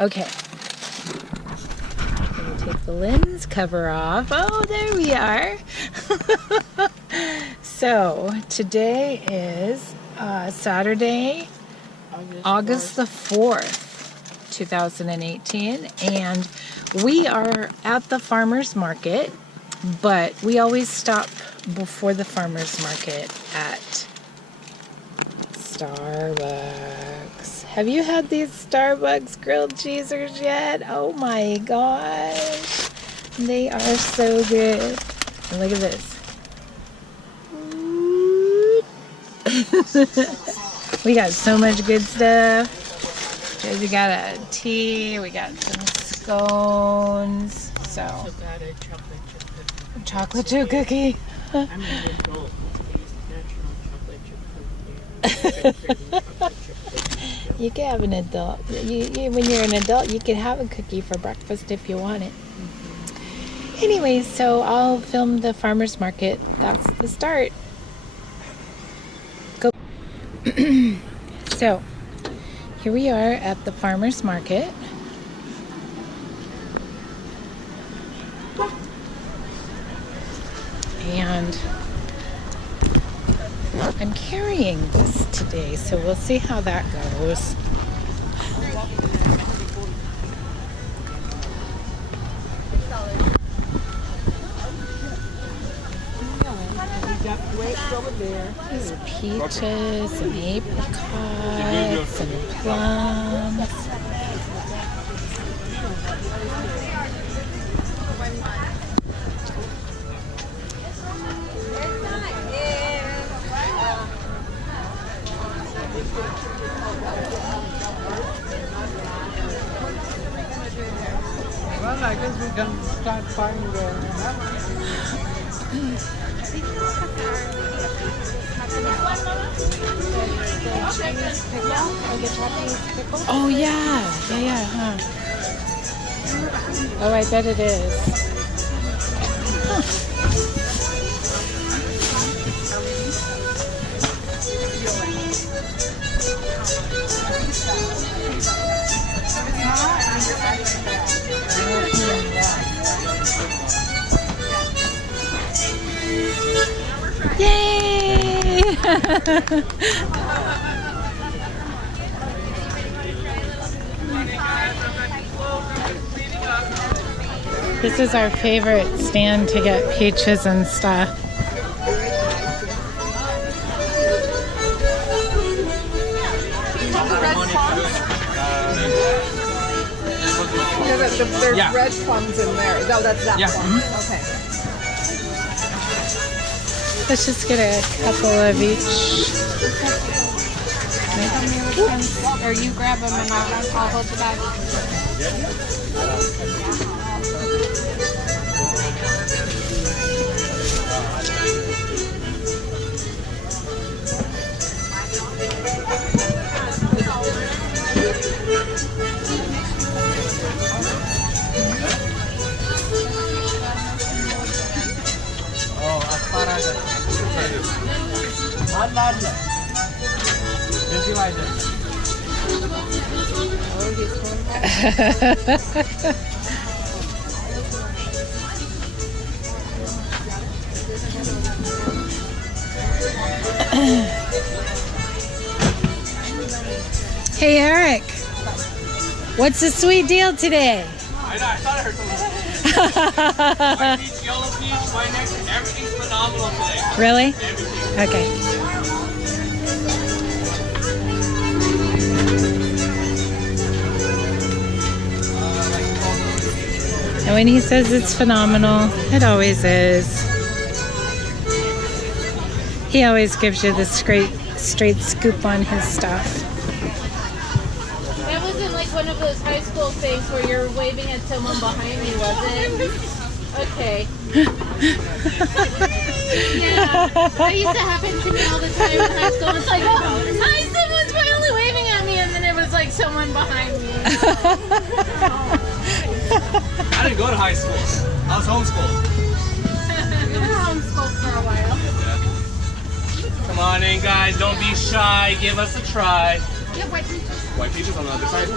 Okay. I'm going to take the lens cover off. Oh, there we are. So, today is Saturday, August the 4th, 2018. And we are at the farmer's market, but we always stop before the farmer's market at Starbucks. Have you had these Starbucks grilled cheesers yet? Oh my gosh. They are so good. And look at this. We got so much good stuff. We got a tea, we got some scones. So, chocolate chip cookie. I'm an adult. You can have an adult. When you're an adult, you can have a cookie for breakfast if you want it. Anyway, so I'll film the farmer's market. That's the start. Go. So, here we are at the farmer's market. And I'm carrying this today, so we'll see how that goes. There's peaches and apricots and plums. Well, I guess we can start buying the Oh yeah, huh? Oh, I bet it is. Huh. Yay! This is our favorite stand to get peaches and stuff. There's red plums in there. No, that's that one. Okay. Let's just get a couple of each. Or you grab them and I'll hold the bag. Hey Eric, what's the sweet deal today? I know, I thought I heard something. White peach, yellow peach, white next, everything's phenomenal today. Really? Everything. Okay. And when he says it's phenomenal, it always is. He always gives you the straight scoop on his stuff. That wasn't like one of those high school things where you're waving at someone behind you, was it? Okay. Yeah, that used to happen to me all the time in high school. It's like, oh, hi, someone's finally waving at me, and then it was like someone behind me. I didn't go to high school. I was homeschooled. We were homeschooled for a while. Yeah. Come on in, guys. Don't be shy. Give us a try. Yeah, white peaches. White peaches on the other side.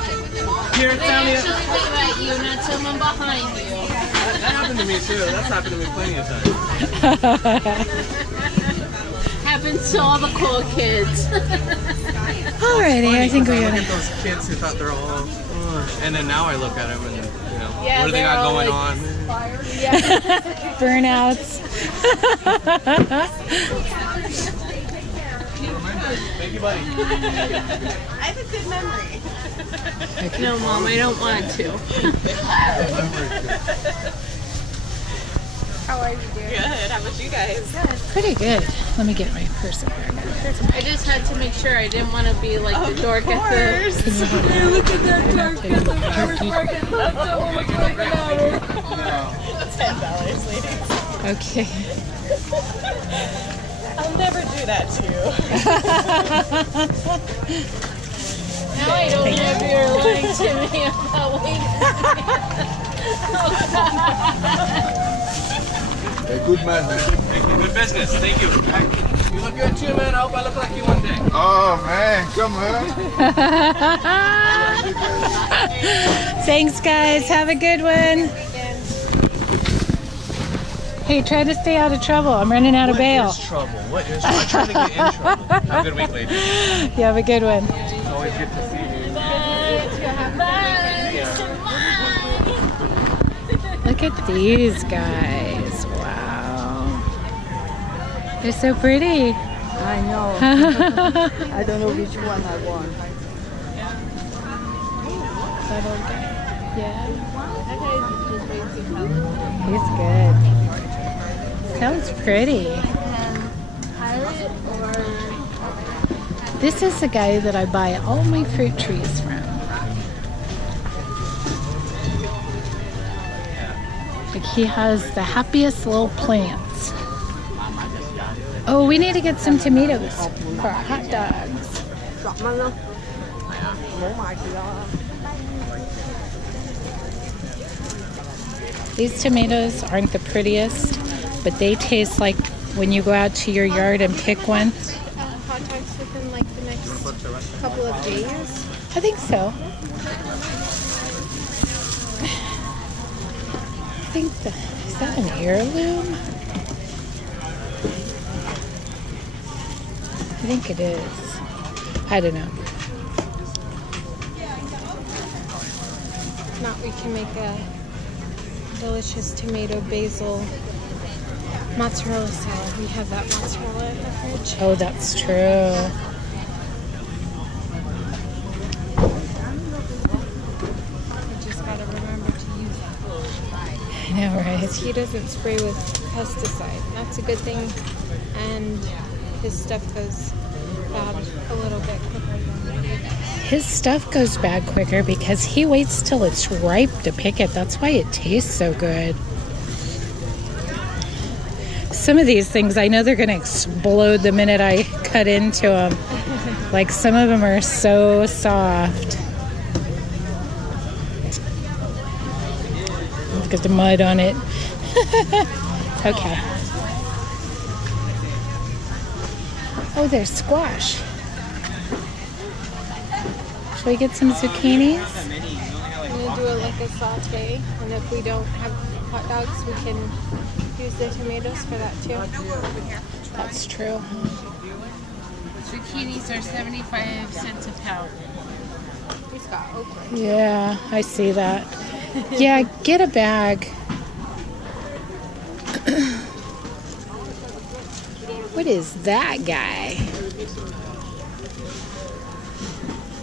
Here, They Sally. actually wave at you, not someone behind you. That happened to me too. That's happened to me plenty of times. Happens to all the cool kids. Alrighty, I think I we're look gonna. at those kids who thought they're all, and then now I look at them and Yeah, what do they they're got all going like- on? Burnouts. Thank you, buddy. No, Mom, I don't want to. How are you doing? Good. How about you guys? Pretty good. Let me get my purse back. I just had to make sure I didn't want to be like the dork at the. Look at that dark at the farmer's market. That's almost like an hour. $10, ladies. Okay. I'll never do that to you. Now I don't know if you're lying to me about waiting. A good man, man. Thank you. Good business. Thank you. You look good too, man. I hope I look like you one day. Oh, man. Come on. Thanks, guys. Have a good one. Hey, try to stay out of trouble. I'm running out of bail. What is trouble? What is trouble? I try to get in trouble. Have a good week, lady. You have a good one. It's always good to see you. Look at these guys. Wow. They're so pretty. I know. I don't know which one I want. Little guy. Yeah. He's good. Sounds pretty. This is the guy that I buy all my fruit trees from. Like he has the happiest little plants. Oh, we need to get some tomatoes for our hot dogs. These tomatoes aren't the prettiest, but they taste like when you go out to your yard and pick one. Hot dogs within like the next couple of days. I think so. I think is that an heirloom? I think it is. I don't know. If not, we can make a delicious tomato basil mozzarella salad. We have that mozzarella in the fridge. Oh, that's true. I just gotta remember to use it. I know, right? He doesn't spray with pesticide. That's a good thing. And his stuff goes bad a little bit quicker than we do. His stuff goes bad quicker because he waits till it's ripe to pick it. That's why it tastes so good. Some of these things, I know they're going to explode the minute I cut into them. Like some of them are so soft. Look at the mud on it. Okay. Oh, there's squash. Should we get some zucchinis? I'm gonna do it like a saute, and if we don't have hot dogs, we can use the tomatoes for that too. That's true. Zucchinis are 75 cents a pound. He's got okra. Yeah, I see that. Yeah, get a bag. What is that guy?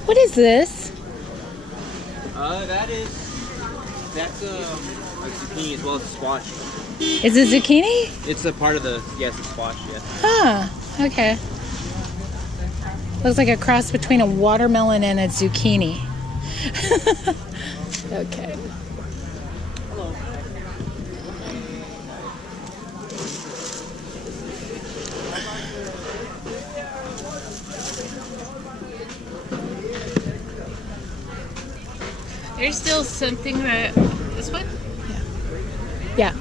What is this? That's a zucchini as well as a squash. Is it zucchini? It's a part of the, yes, it's squash, yeah. Huh, okay. Looks like a cross between a watermelon and a zucchini. Okay. There's still something that this one. Yeah.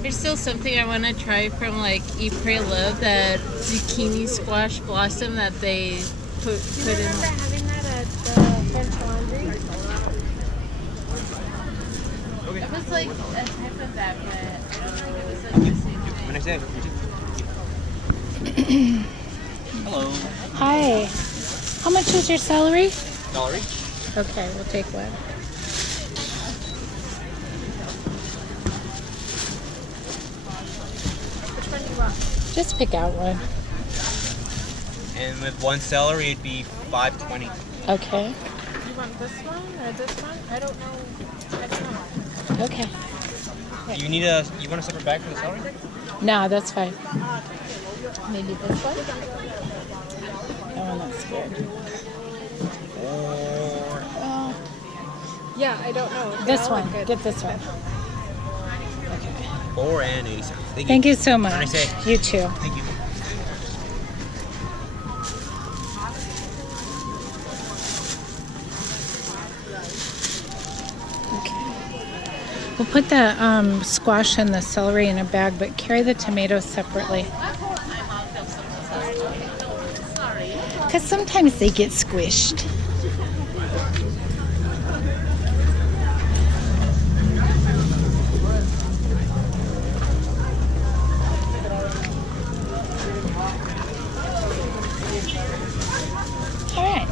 There's still something I want to try from like Eat, Pray, Love, that zucchini squash blossom that they put in. Having that at the French Laundry? like a type of that, but I don't think it was like the same thing. When I say hello. Hi. How much is your celery? $1 each. Okay, we'll take one. Which one do you want? Just pick out one. And with one celery, it'd be $5.20. Okay. You want this one or this one? I don't know. I don't know. Okay. You want a separate bag for the celery? No, that's fine. Maybe this one? That one looks good. Oh, Yeah, I don't know. They this all one. look good. Get this one. Okay. 4 and 80 cents. Thank you so much. Have a nice day. You too. Thank you. We'll put the squash and the celery in a bag, but carry the tomatoes separately. Because sometimes they get squished. All right.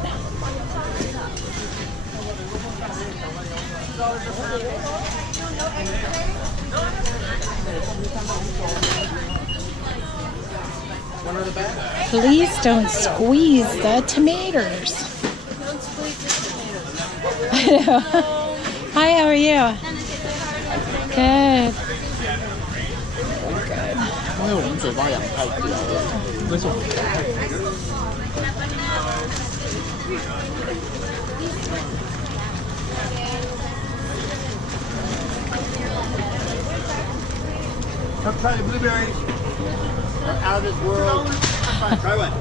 Please don't squeeze the tomatoes. I know. Hi, how are you? Good. Good. 因为我们嘴巴养太小了，为什么？ Come try the blueberries. They're out of this world. Try one.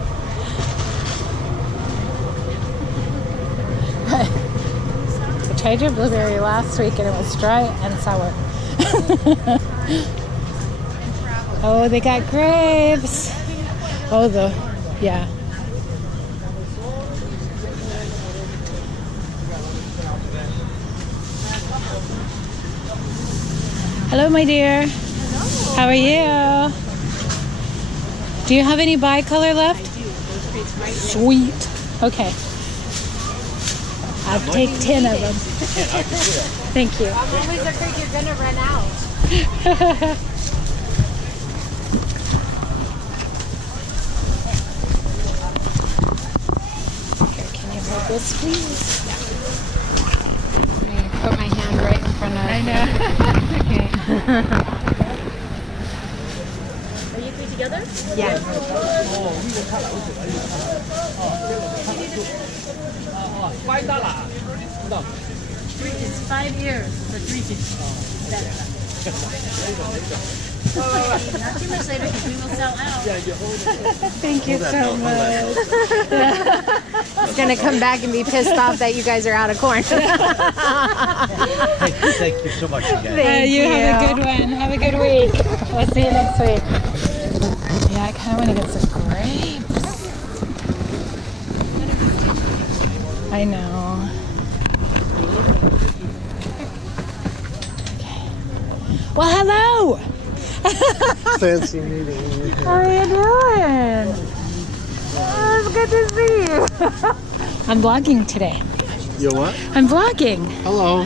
I tried your blueberry last week and it was dry and sour. Oh, they got grapes. Oh, yeah. Hello, my dear. Hello. How are you? Do you have any bicolor left? I do. Those crates right here. Sweet. Okay. I'll take 10 of them. Thank you. I'm always afraid you're gonna run out. Here, can you hold this, please? I put my hand right in front of. I know. Okay. Are you three together? Yeah. It's 5 years. The 350. Not too much later because we will sell out. Thank you so much. It's gonna come back and be pissed off that you guys are out of corn. Thank you so much, you guys. Thank you have a good one. Have a good week. We'll see you next week. Yeah, I kind of want to get some grapes. I know. Okay. Well, hello. Fancy meeting. How are you doing? Oh, it's good to see you. I'm vlogging today. You what? I'm vlogging. Hello.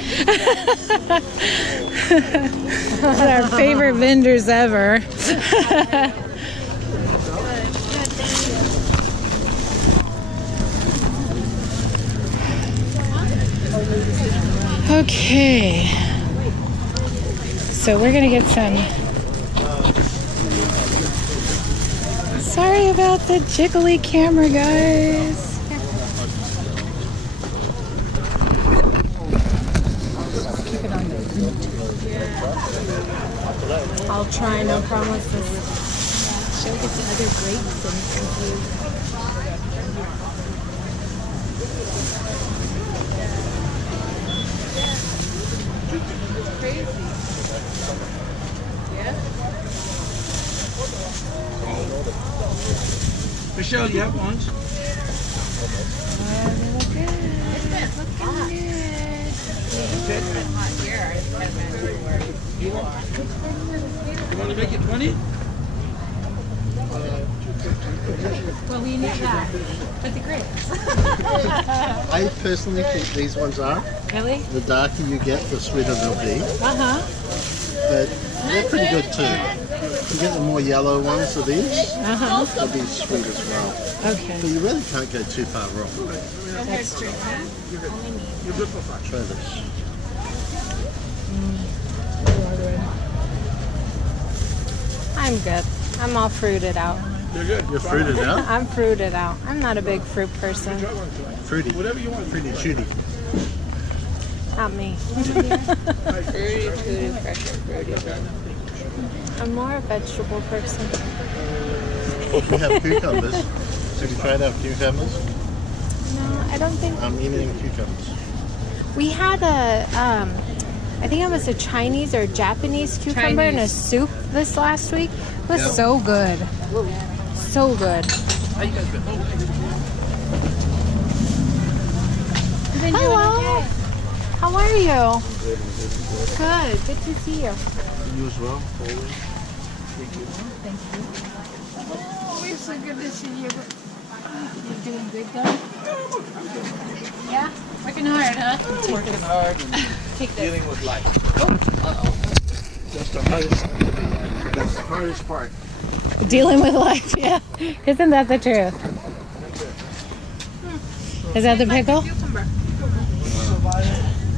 It's our favorite vendors ever. Okay. So we're gonna get some. Sorry about the jiggly camera, guys. Keep it on the root. I'll try, no problem with this. She'll get the other grapes and confused. Michelle, you have lunch? Looking good. You want to make it 20? Well, we need that. But the grapes. I personally think these ones are. Really? The darker you get, the sweeter they'll be. Uh-huh. But they're pretty good too. You get the more yellow ones of these, they'll be sweet as well. Okay. But you really can't go too far wrong. That's true. Try this. I'm good. I'm all fruited out. They're good. You're fruited out? I'm fruited out. I'm not a big fruit person. Fruity. Whatever you want. Fruity shooty. Not me. I'm more a vegetable person. We have cucumbers. Have you tried our cucumbers? No, I don't think. Armenian cucumbers. We had I think it was a Chinese or Japanese cucumber in a soup this last week. It was so good. So good. Hello. How are you? Good. Good to see you. You as well? Oh, it's so good to see you. You're doing good, though? Yeah? Working hard, huh? Working hard and dealing with life. That's the hardest part. Dealing with life, yeah. Isn't that the truth? Is that the pickle?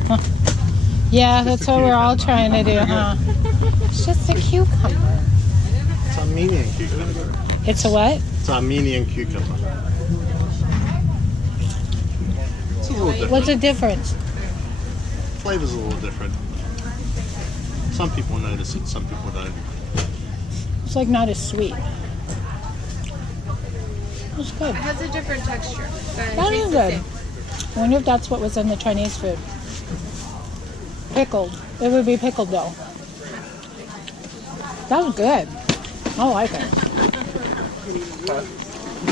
Huh. Yeah, that's what we're all trying to do, huh? It's just a cucumber. It's Armenian cucumber. It's a what? It's Armenian cucumber. It's a little different. What's the difference? Flavor's a little different. Some people notice it, some people don't. It's like not as sweet. It's good. It has a different texture. That is good. I wonder if that's what was in the Chinese food. Pickled. It would be pickled though. That was good. I like it.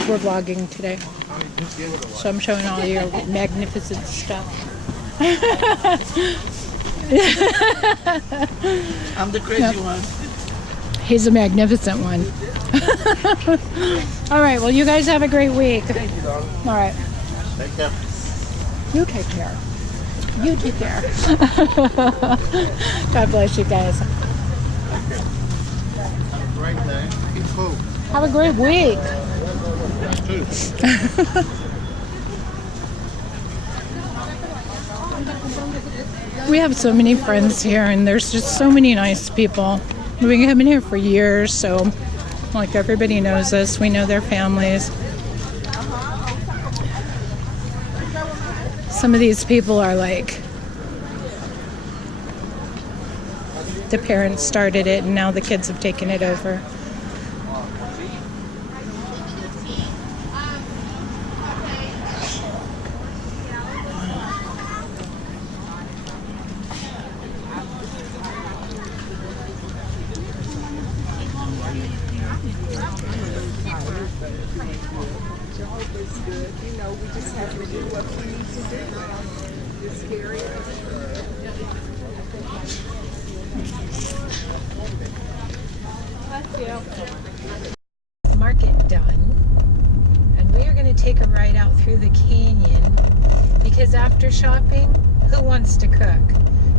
We're vlogging today. So I'm showing all your magnificent stuff. I'm the crazy one. He's a magnificent one. All right, well, you guys have a great week. Thank you, darling. All right. Take care. You take care. You take care. God bless you guys. Have a great day. Be cool. Have a great week. We have so many friends here, and there's just so many nice people. We've been here for years, so like everybody knows us. We know their families. Some of these people are like, the parents started it, and now the kids have taken it over. Market done, and we are going to take a ride out through the canyon because after shopping, who wants to cook?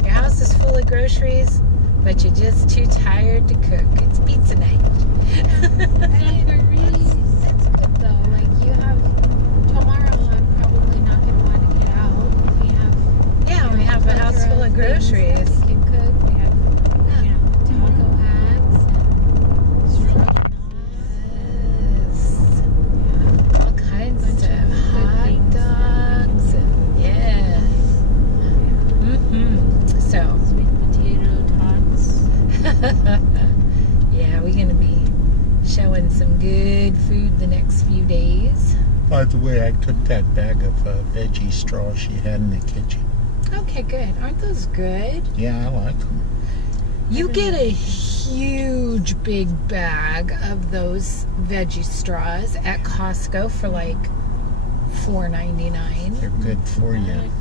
Your house is full of groceries, but you're just too tired to cook. It's pizza night. That's good though. Like you have tomorrow, I'm probably not going to want to get out. We have we have a house full of groceries. We can cook. We have taco hats and all kinds of stuff. Hot dogs and so sweet potato tots. Yeah, we're gonna be showing some good food the next few days. By the way, I took that bag of veggie straws she had in the kitchen. Okay, good. Aren't those good? Yeah, I like them. You get a huge big bag of those veggie straws at Costco for like $4.99. They're good for you.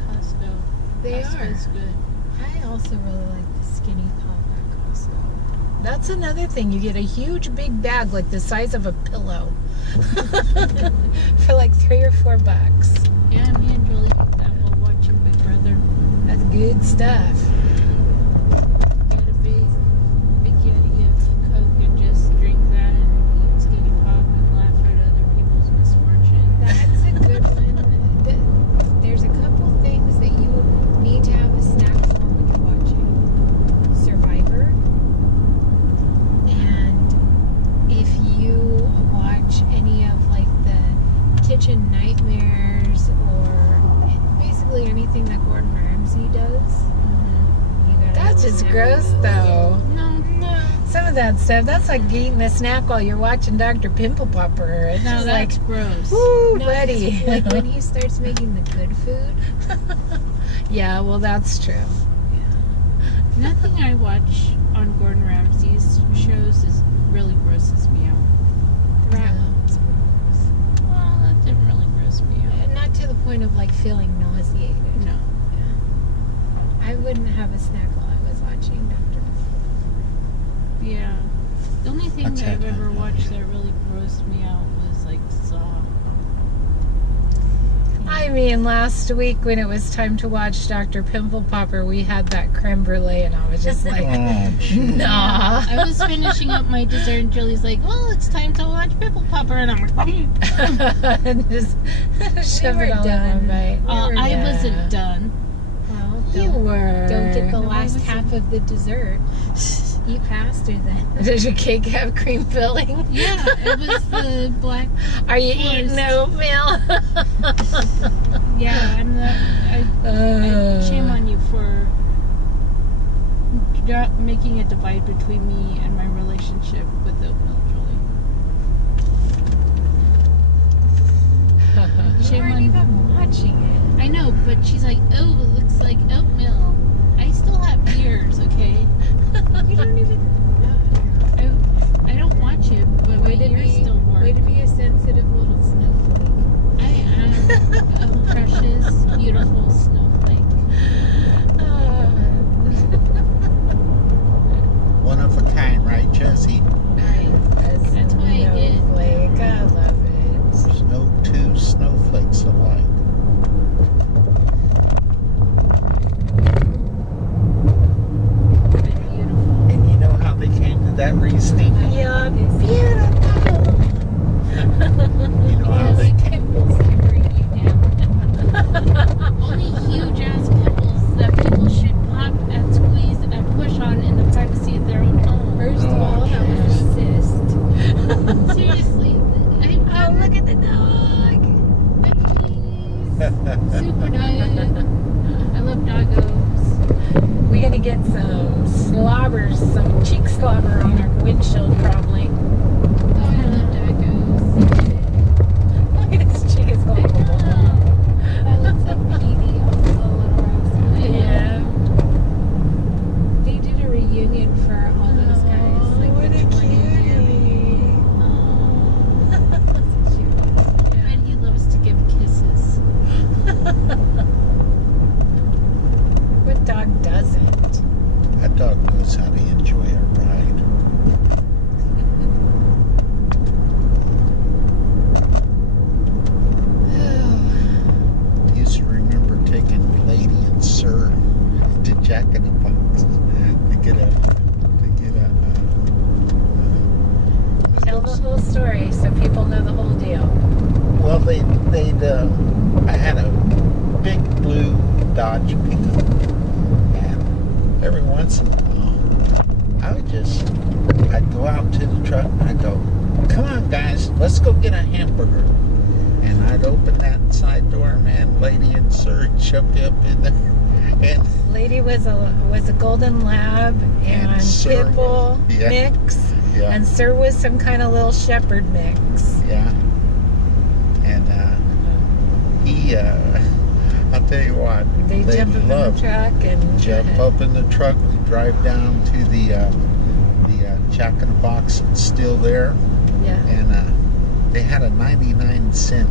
They are. Good. I also really like the skinny pop at So That's another thing. You get a huge big bag like the size of a pillow for like $3 or $4. Yeah, me and Julie eat that while watching Big Brother. That's good stuff. Get a big yeti of Coke and just drink that and eat skinny pop and laugh at other people's misfortune. that's a good one. There's a couple things that you need to have a snack for when you're watching Survivor. And if you watch any of like the kitchen nightmares or basically anything that Gordon Ramsay does, you gotta That's have a just snack gross for those. though. No. Some of that stuff, that's like eating a snack while you're watching Dr. Pimple Popper. It's No, just that's like, gross. woo, No, buddy. it's like when he starts making the good food. Yeah, well, that's true. Nothing I watch on Gordon Ramsay's shows really grosses me out. The rat ones. Well, that didn't really gross me out. Not to the point of like feeling nauseated. No. I wouldn't have a snack while I was watching Dr. Yeah. The only thing That's that I've it. ever watched that really grossed me out was like Saw. I mean, last week when it was time to watch Dr. Pimple Popper, we had that creme brulee, and I was just like, Oh, nah. I was finishing up my dessert and Julie's like, well, it's time to watch Pimple Popper. And I'm like, And just shove were it all in done. one bite. I Yeah. wasn't done. Well, You were. don't get the No, I last wasn't. half of the dessert. Eat faster then. Does your cake have cream filling? Yeah, it was the black. Are you eating oatmeal? Yeah, and I shame on you for making a divide between me and my relationship with oatmeal, Julie. You Shame weren't on you. even watching it. I know, but she's like, oh, it looks like oatmeal. I still have ears, okay? You don't even. I don't watch it, but my ears still work. Way to be a sensitive little snowflake. I am a precious, beautiful snowflake. one of a kind, right, Josie? That's why I get. Snowflake, I love it. There's no two snowflakes alike. And you know how they came to that reasoning? You're beautiful. You know how they came. Only huge ass pimples that people should pop and squeeze and push on in the privacy of their own home. First of all, that was a cyst. Seriously, Oh, look at the dog. super dog. I love doggos. We're gonna get some slobbers, some cheek slobber on our windshield probably. Oh, I love doggos. Look at his cheek is going. That looks like Petey off the Little Rascals. Yeah. They did a reunion for all those guys. Like what the a 20 year And he loves to give kisses. What dog doesn't? That dog knows how to enjoy a ride. Used to remember taking Lady and Sir to Jack in the Box to get a Tell the whole story so people know the whole deal. well, I had a big blue Dodge pickup, and every once in a while, I'd go out to the truck and I'd go, come on guys, let's go get a hamburger. And I'd open that side door, man, Lady and Sir jump up in there, and Lady was a golden lab and Sir pit bull was- yeah. mix, yeah, and Sir was some kind of little shepherd mix. yeah. And I'll tell you what, They jump up in the love truck and jump up in the truck. We drive down to the Jack in the Box that's still there, Yeah, and they had a 99-cent.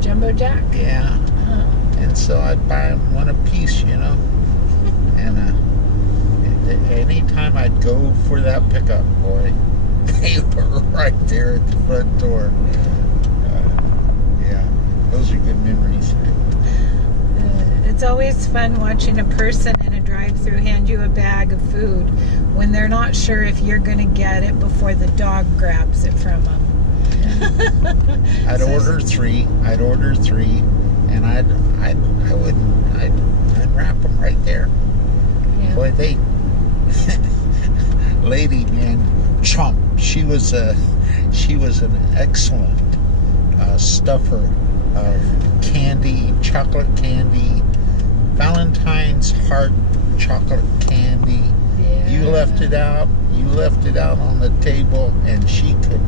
Jumbo Jack. Yeah, Huh. and so I'd buy one a piece, you know. And any I'd go for that pickup, boy. They were right there at the front door. Yeah, those are good memories. It's always fun watching a person in a drive-thru hand you a bag of food when they're not sure if you're going to get it before the dog grabs it from them. I'd order three, and I'd wrap them right there. Yeah. Boy, they lady, man, chomp. She was an excellent stuffer of candy, chocolate candy, Valentine's heart chocolate candy. Yeah. You left it out on the table, and she could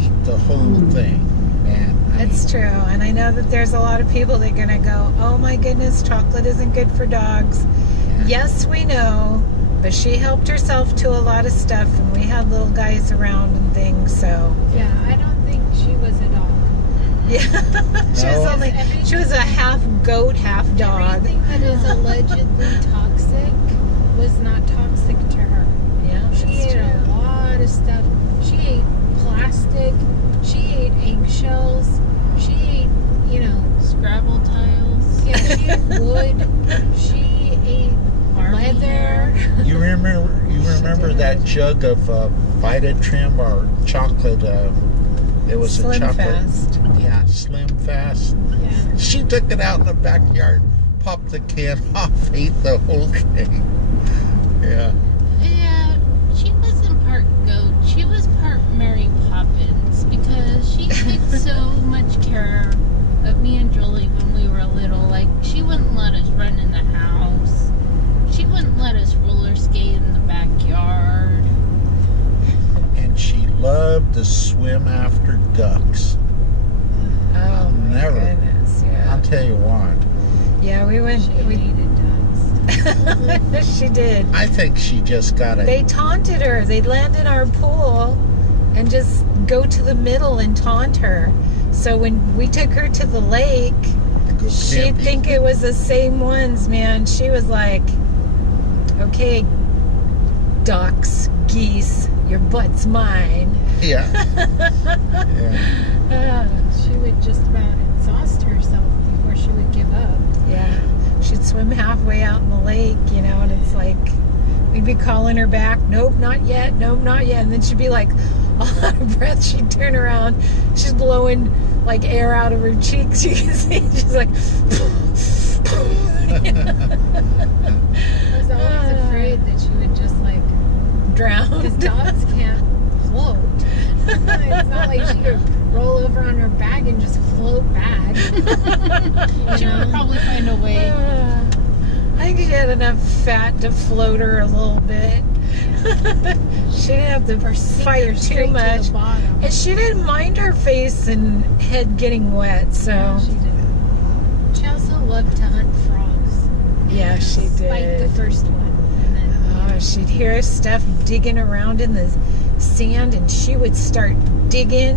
eat the whole thing, man. It's true, and I know that there's a lot of people that are going to go, oh my goodness, chocolate isn't good for dogs. Yeah. Yes, we know, but she helped herself to a lot of stuff, and we had little guys around and things, so. Yeah, I don't think she was a dog. Yeah, she was a half goat, half dog. Everything that is allegedly toxic was not toxic to her. Yeah, She it's ate a true. lot of stuff. She ate plastic. She ate eggshells. She ate, Scrabble tiles. yeah, she ate wood. She ate leather. You remember that jug of Vitatrim or chocolate? It was Slim a chocolate. Fast. Yeah, Slim Fast. Yeah. She took it out in the backyard, popped the can off, ate the whole thing. Yeah. Yeah, she wasn't part goat. She was part Mary Poppins because she took so much care of me and Jolie when we were little. Like, she wouldn't let us run in the house. She wouldn't let us roller skate in the backyard. And she loved to swim after ducks. Oh my Never. goodness, yeah. I'll tell you what. Yeah, we went, She hated dogs. she did. I think she just got They it. taunted her. They'd land in our pool and just go to the middle and taunt her. So when we took her to the lake, Go she'd camping. think it was the same ones, man. She was like, okay, ducks, geese, your butt's mine. Yeah. Yeah. She would just about exhaust herself before she would give up. Yeah. She'd swim halfway out in the lake, and it's like, we'd be calling her back, nope, not yet, nope, not yet. And then she'd be like, all out of breath. She'd turn around. She's blowing like air out of her cheeks. You can see she's like, I was always afraid that she would just like, because drowned. dogs can't float. It's not like she could roll over on her back and just float back. She would probably find a way. I think she had enough fat to float her a little bit. She didn't have to fight too Straight much. to the bottom. And she didn't mind her face and head getting wet, so. She did. She also loved to hunt frogs. Yeah, she Like the did. first one. And then, Oh, she'd hear stuff digging around in the sand, and she would start digging,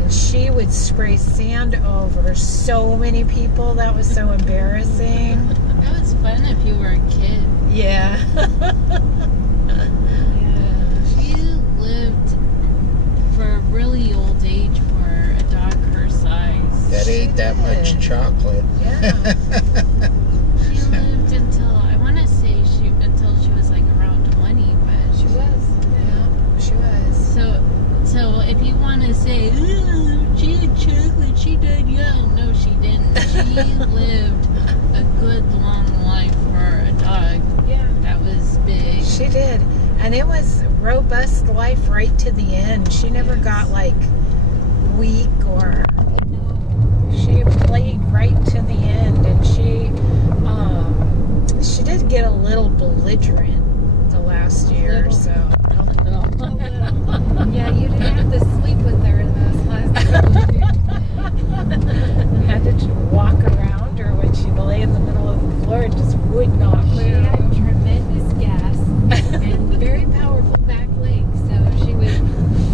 and she would spray sand over so many people. That was so embarrassing. That was fun if you were a kid. Yeah. She lived for a really old age for a dog her size. That ate that much did. chocolate. Yeah. She lived until, I want to say, until she was like around 20, but she was. Yeah, she was. So if you want to say, ooh, she had chocolate, she died young. No, she didn't. She lived a good long life for a dog. Yeah. That was big. She did. And it was robust life right to the end. She never got like weak, or she played right to the end, and she did get a little belligerent the last year or so. Yeah, you didn't have to sleep with her in those last couple of years. Had to walk around her when she'd lay in the middle of the floor and just would not She had move. tremendous gas and very powerful back legs, so she would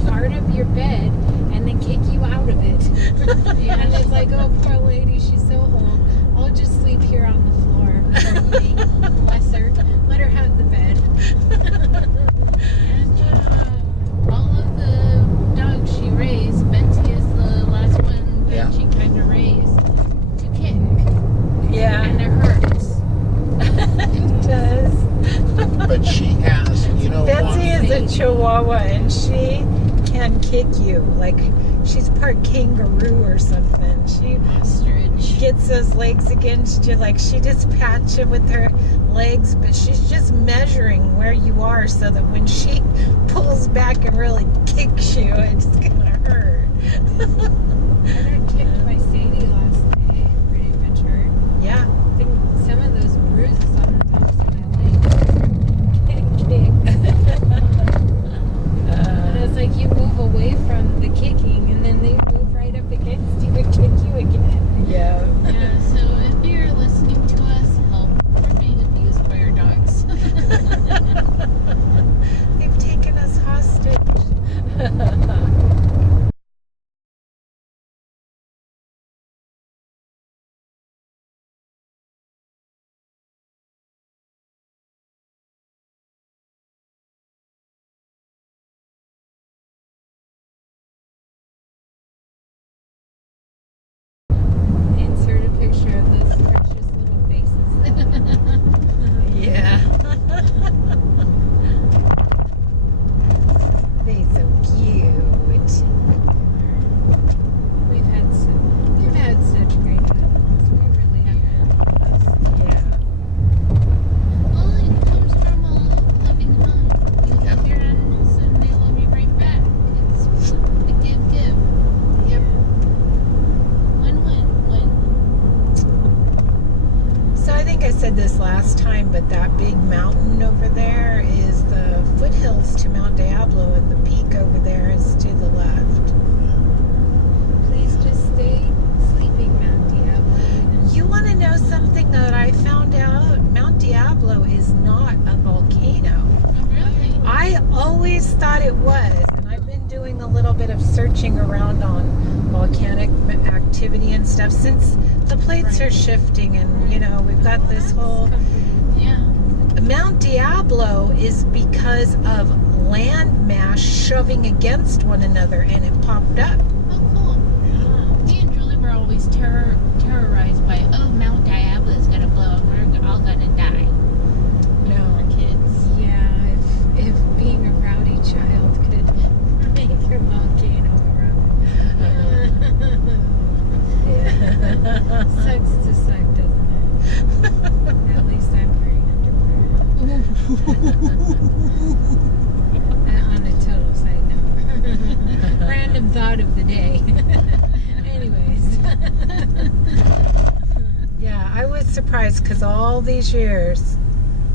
fart up your bed and then kick you out of it. And it's like, oh, poor lady, she's so old. I'll just sleep here on the floor for a week. Bless her. Let her have the bed. Chihuahua, and she can kick you. Like, she's part kangaroo or something. She Ostrich. gets those legs against you. Like, she just pats you with her legs, but she's just measuring where you are so that when she pulls back and really kicks you, it's gonna hurt. I got kicked by Sadie last night. Pretty much hurt. Yeah. I think some of those bruises on the tops of my legs getting kicked. And it's like you move away from the kicking, and then they move right up against you and kick you again. Yeah. Yeah, so if you're listening to us, help. We're being abused by our dogs. They've taken us hostage. Insert a picture of those precious little faces. Yeah. They so cute. We've had such great animals. We really have been blessed. Yeah. Well, it comes from a loving home. You love your animals and they love you right back. It's a give. Yep. Win-win. So I think I said this last time, but that big mountain over there is the foothills to Mount Diablo, and the peak over there is to the left. Please just stay sleeping, Mount Diablo. You want to know something that I found out? Mount Diablo is not a volcano. Oh, really? I always thought it was, and I've been doing a little bit of searching around on volcanic activity and stuff since the plates are shifting, and you know, we've got this whole Yeah. Mount Diablo is because of land mass shoving against one another, and it popped up. Oh, cool. Me and Julie were always terrorized by, oh, Mount Diablo is going to blow and we're all going to die. When we were kids. Yeah, if being a rowdy child could make a volcano around. Yeah. Sucks to suck, doesn't it? At least I'm wearing underwear. On a total side note. Random thought of the day. Anyways. Yeah, I was surprised because all these years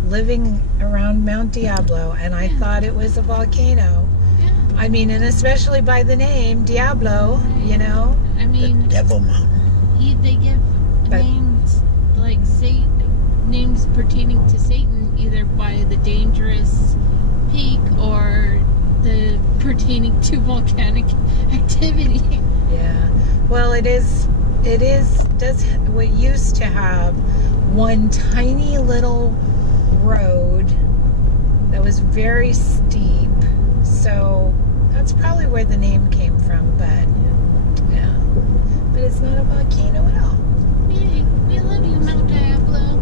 living around Mount Diablo, and I thought it was a volcano. Yeah. I mean, and especially by the name Diablo, you know. I mean, Devil Mountain. they give But- names like names pertaining to Satan either by the dangerous peak or the pertaining to volcanic activity. Yeah. Well, it we used to have one tiny little road that was very steep. So that's probably where the name came from, but yeah. But it's not a volcano at all. Yay, we love you, Mount Diablo.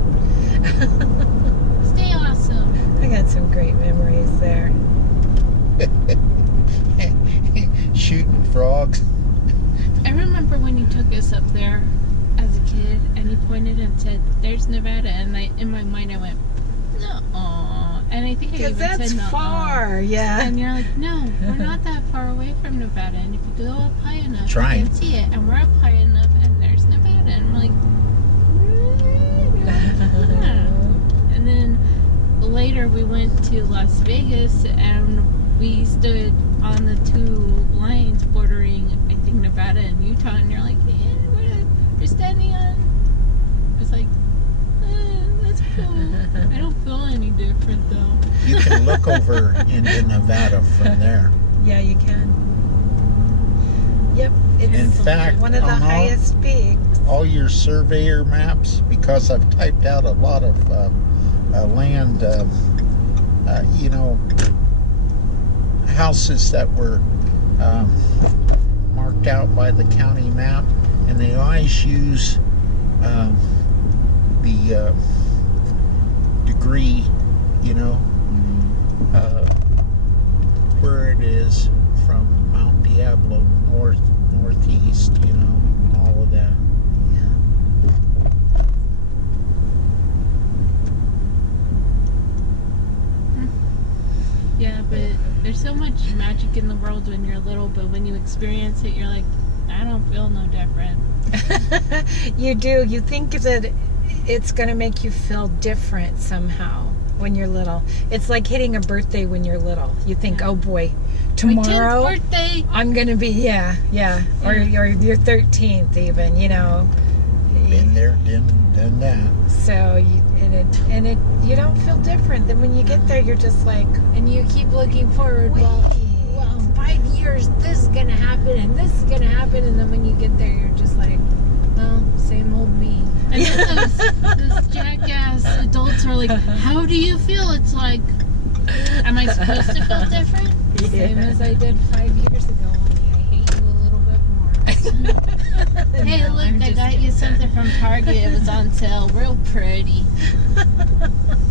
Stay awesome. I got some great memories there. Shooting frogs. I remember when you took us up there as a kid and you pointed and said, there's Nevada, and in my mind I went, no, and I think I Because even that's said no. far, yeah. And you're like, no, we're not that far away from Nevada, and if you go up high enough, Trying. you can see it, and we're up high enough, and there's Nevada, and I'm like, yeah. And then later we went to Las Vegas, and we stood on the two lines bordering, I think, Nevada and Utah, and you're like, yeah, we're standing on. I was like, that's cool. I don't feel any different though. You can look over into Nevada from there. Yeah, you can. Yep, it's In fact, one of the on highest peaks. all your surveyor maps, because I've typed out a lot of land, you know, houses that were marked out by the county map, and they always use the degree, you know, where it is from Mount Diablo, northeast, you know, all of that. Yeah, but there's so much magic in the world when you're little, but when you experience it, you're like, I don't feel no different. You do. You think that it's going to make you feel different somehow when you're little. It's like hitting a birthday when you're little. You think, oh boy, tomorrow My 10th birthday. I'm going to be, yeah. Or your 13th even, you know. Been there, done that. So, you don't feel different. Then when you get there, you're just like, And you keep looking forward. Well, in 5 years, this is gonna happen, and this is gonna happen, and then when you get there, you're just like, well, same old me. And then those jackass adults are like, how do you feel? It's like, am I supposed to feel different? Same as I did 5 years ago, honey. I hate you a little bit more. Hey, No, look, I'm I just got you something from Target. It was on sale. Real pretty.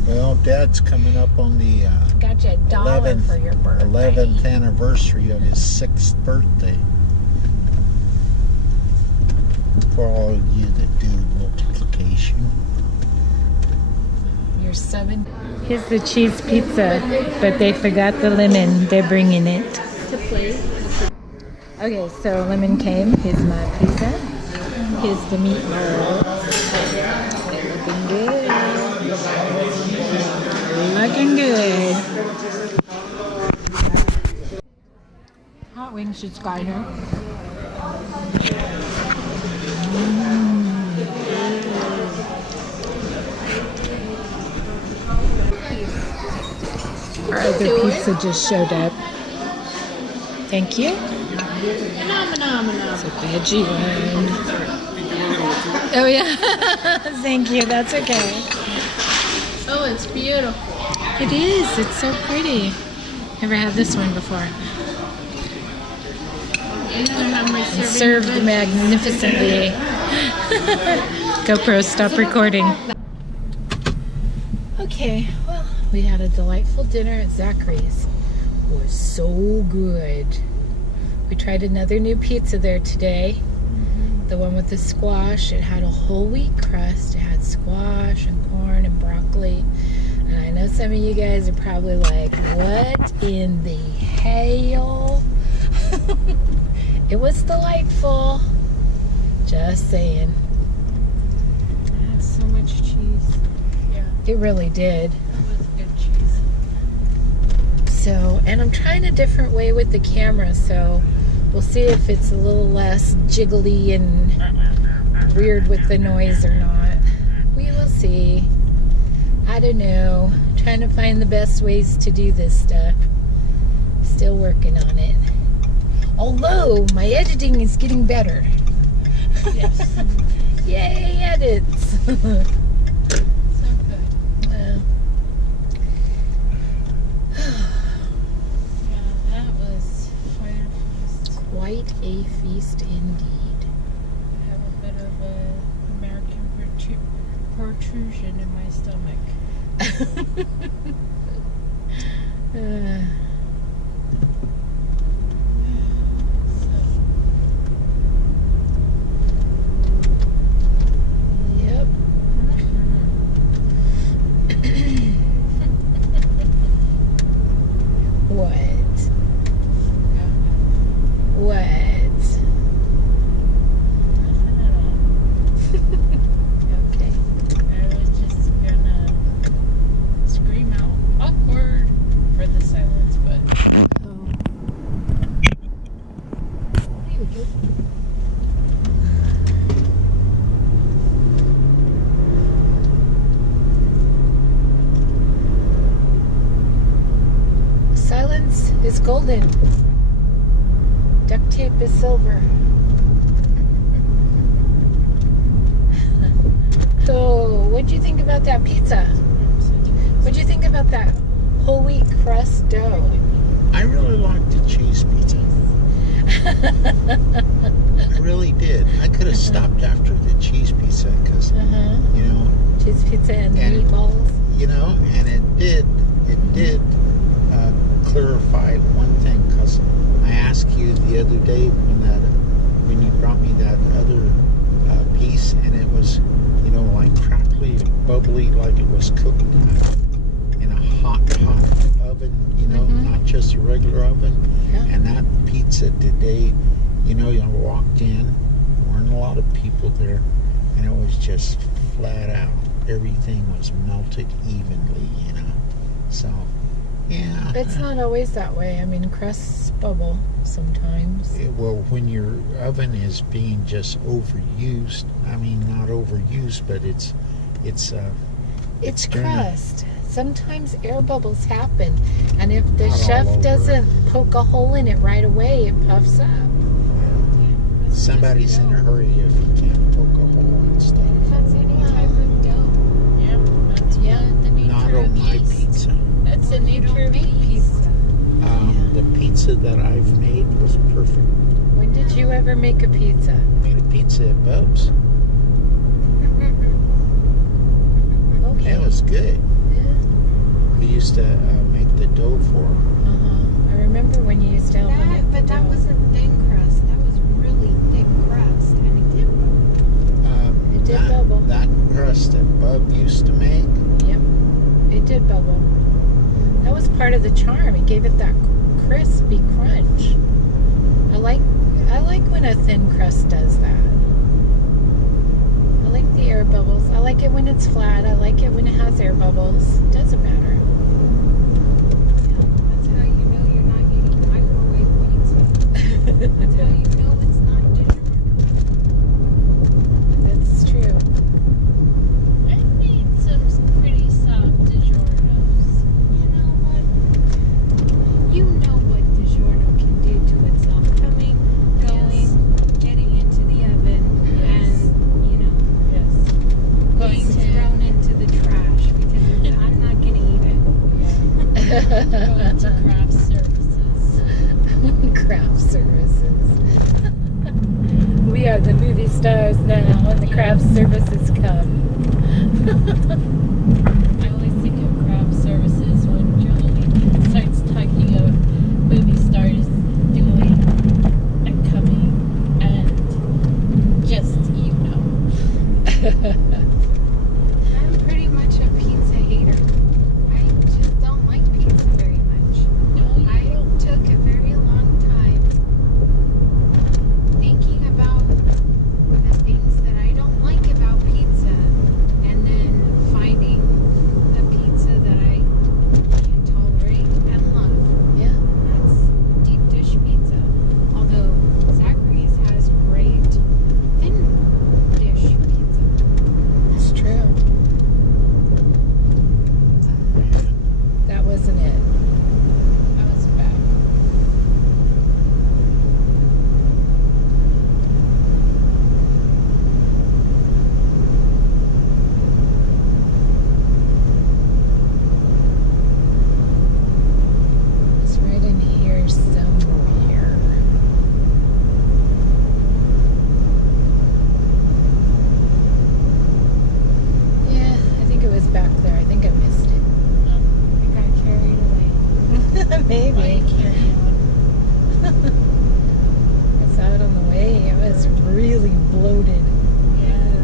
Well, Dad's coming up on the Got you $1 for your birthday. 11th anniversary of his 6th birthday. For all of you that do multiplication. You're 7. here's the cheese pizza, but they forgot the lemon. They're bringing it. To play. Okay, so lemon came. Here's my pizza. Here's the meatballs. Looking good. Looking good. Hot wings just got here. Our other pizza just showed up. Thank you. It's a veggie one. Oh yeah. Thank you. That's okay. Oh, it's beautiful. It is. It's so pretty. Never had this one before. It's served magnificently. GoPro, stop recording. Okay, well, we had a delightful dinner at Zachery's. It was so good. We tried another new pizza there today. The one with the squash. It had a whole wheat crust. It had squash and corn and broccoli. And I know some of you guys are probably like, what in the hell? It was delightful. Just saying. It has so much cheese. Yeah, It really did. that was good cheese. So, and I'm trying a different way with the camera, so we'll see if it's a little less jiggly and weird with the noise or not. We will see. I don't know. Trying to find the best ways to do this stuff. Still working on it. Although my editing is getting better. Yes. Yay, edits. So good. Well, Yeah, that was quite a feast. quite a feast indeed. I have a bit of a American protrusion in my stomach. Yep. What? What? Nothing at all. Okay. I was just gonna scream out awkward for the silence, but Silence is golden. Duct tape is silver. So, what'd you think about that pizza? What'd you think about that whole wheat crust dough? I really liked the cheese pizza. I really did. I could have stopped after the cheese pizza because, you know, Cheese pizza and And- meatballs. and it did clarify one thing, because I asked you the other day when you brought me that other piece, and it was, you know, like crackly, bubbly, like it was cooked in a hot oven, you know, not just a regular oven. Yeah. And that pizza today, you know, I walked in, weren't a lot of people there, and it was just flat out. Everything was melted evenly, you know. So, yeah. It's not always that way. I mean, crusts bubble sometimes. Well, when your oven is being just overused, I mean, not overused, but it's gonna- crust. Sometimes air bubbles happen, and if the Not all chef over. doesn't poke a hole in it right away, it puffs up. Somebody's in a hurry if he can't poke a hole and stuff. That's any type of dough. Yeah, that's what the nature Not of on my yeast. pizza. That's the You nature don't of make yeast. pizza. The pizza that I've made was perfect. When did you ever make a pizza? Made a pizza at Bub's. Okay. It was good. We used to make the dough for him. I remember when you used to help him make But the that dough. wasn't thin crust. That was really thick crust, and it did It did bubble. That crust that Bub used to make, Yep, it did bubble. That was part of the charm. It gave it that crispy crunch. I like when a thin crust does that. I like the air bubbles. I like it when it's flat. I like it when it has air bubbles. Doesn't matter. That's how you know you're not eating microwave pizza. That's how you know it's not DiGiorno. That's true. I've made some pretty soft DiGiornos. You know what DiGiorno can do to itself. Coming, going, getting into the oven, and, you know, Yes. being thrown into the trash because I'm not going to eat it. Going to craft services. Craft services. We are the movie stars now when the craft services come. I always think of craft services when Julie starts talking of movie stars doing and coming and just, you know. I'm pretty much a pizza hater. I just don't like pizza very much. I took a very long time thinking about the things that I don't like about pizza, and then finding a pizza that I can tolerate and love. Yeah. And that's deep dish pizza. Although Zachery's has great thin dish pizza. It's true. That wasn't it. That was bad. It's right in here somewhere. Yeah, I think it was back there. I think I missed it. I got carried away. Maybe. Carry on. It's out on the way. It was really bloated. Yeah.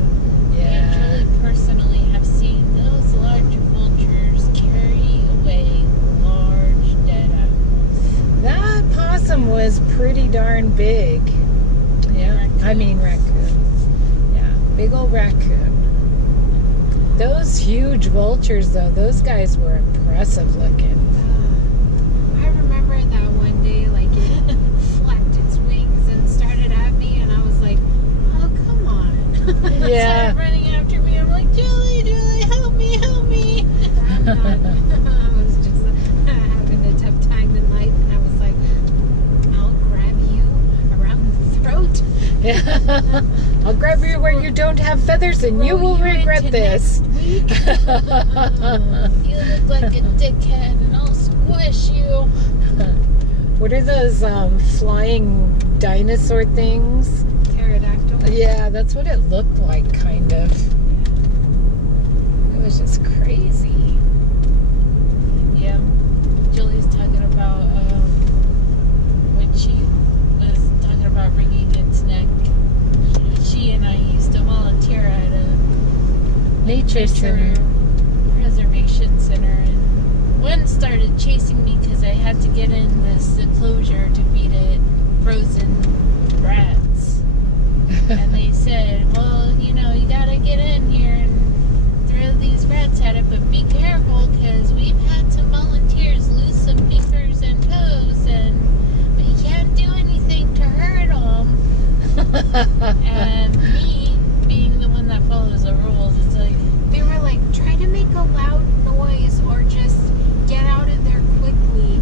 Yeah. Julie personally have seen those large vultures carry away large dead animals. That possum was pretty darn big. Yeah. I mean raccoon. Yeah. Big old raccoon. Those huge vultures though, those guys were impressive looking. I remember that one day, like it flapped its wings and started at me, and I was like, "Oh, come on!" Yeah. Started running after me. I'm like, Julie, help me, help me. I'm not. I was just having a tough time in life, and I was like, "I'll grab you around the throat." Yeah. I'll grab you where you don't have feathers and you Throw will you regret into this. You look like a dickhead, and I'll squish you. What are those flying dinosaur things? Pterodactyl. Yeah, that's what it looked like, kind of. It was just crazy. Yeah, Julie's talking about Nature Center. Preservation Center, and one started chasing me because I had to get in this enclosure to feed it frozen rats. And they said, well, you know, you gotta get in here and throw these rats at it, but be careful because we've had some volunteers lose some fingers and toes, but you can't do anything to hurt them. And me, being the one that follows the rules, it's like, They were like, try to make a loud noise or just get out of there quickly,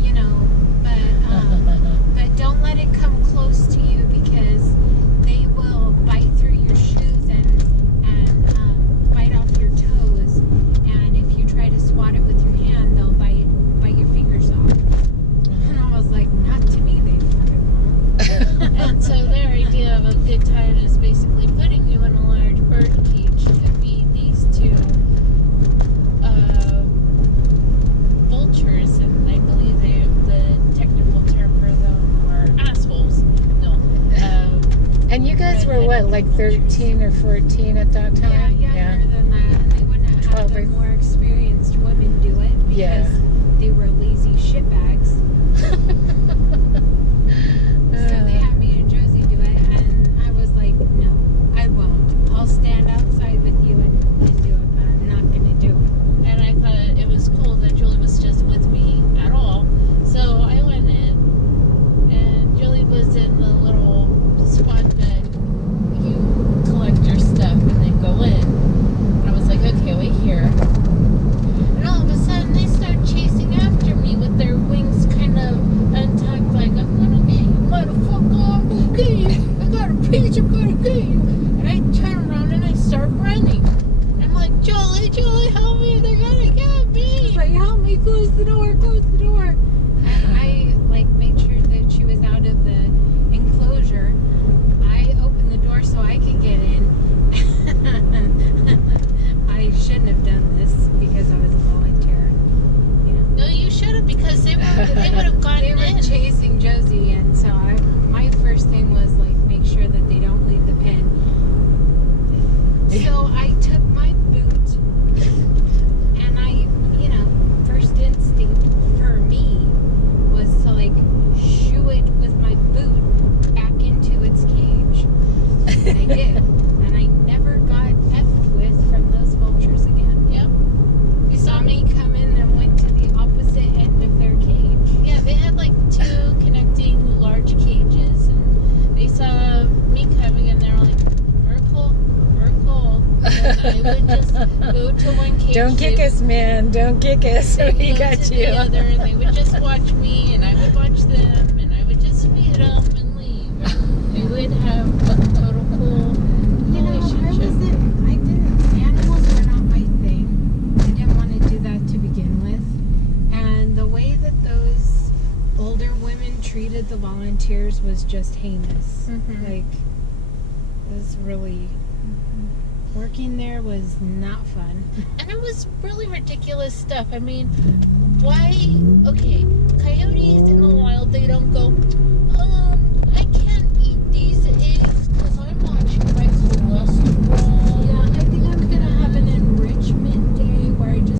you know, but don't let it come close to you because they will bite through your shoes and bite off your toes. And if you try to swat it with your hand, they'll bite your fingers off. And I was like, not to me, they fucking won't. and so their idea of a good time is basically putting you in a large bird cage to feed these two vultures, and I believe the technical term for them were assholes. No. And you guys were what, like 13 or 14 at that Yeah, time? younger than that. And they wouldn't have 12 the or- more experienced women do it because Yeah. they were lazy shitbags. So they had me and Josie do it, and I was like, no, I won't. I'll stand outside with you and do it, but I'm not going to do it. And I thought it was cool that Julie was just with me at all. So I went in, and Julie was in the little spot that you collect your stuff and then go in. I was like, okay, wait here. And all of a sudden, they start chasing after me with their wings kind of untucked, like, I'm gonna get you, motherfucker, I'm gonna get you. I got a piece, I'm gonna get you. And I turn around and I start running. I'm like, Julie, help me, they're gonna get me. She's like, help me, close the door, close the door. And I like made sure that she was out of the enclosure. I opened the door so I could get in. I shouldn't have done this because I was a volunteer. You know, No, you should have, because they would have gotten they were in. chasing Josie, and so my first thing was like make sure that they don't leave the pen. So I took my boot, and you know, first instinct for me was to like shoo it with my boot back into its cage. And I did. And I never got effed with from those vultures again. Yep. You saw me come in and went to the opposite end of their cage. Yeah, they had like two connecting large cages, and they saw me coming, and they were like, vertical. And I would just go to one cage. Don't kick us, man. Don't kick us. They would We go got to you. the other, and they would just watch me, and I would watch them, and I would just feed them and leave. And they would have a total cool You know, relationship. animals were not my thing. I didn't want to do that to begin with. And the way that those older women treated the volunteers was just heinous. Mhm. Like, it was really, working there was not fun. And it was really ridiculous stuff. I mean, why? Okay,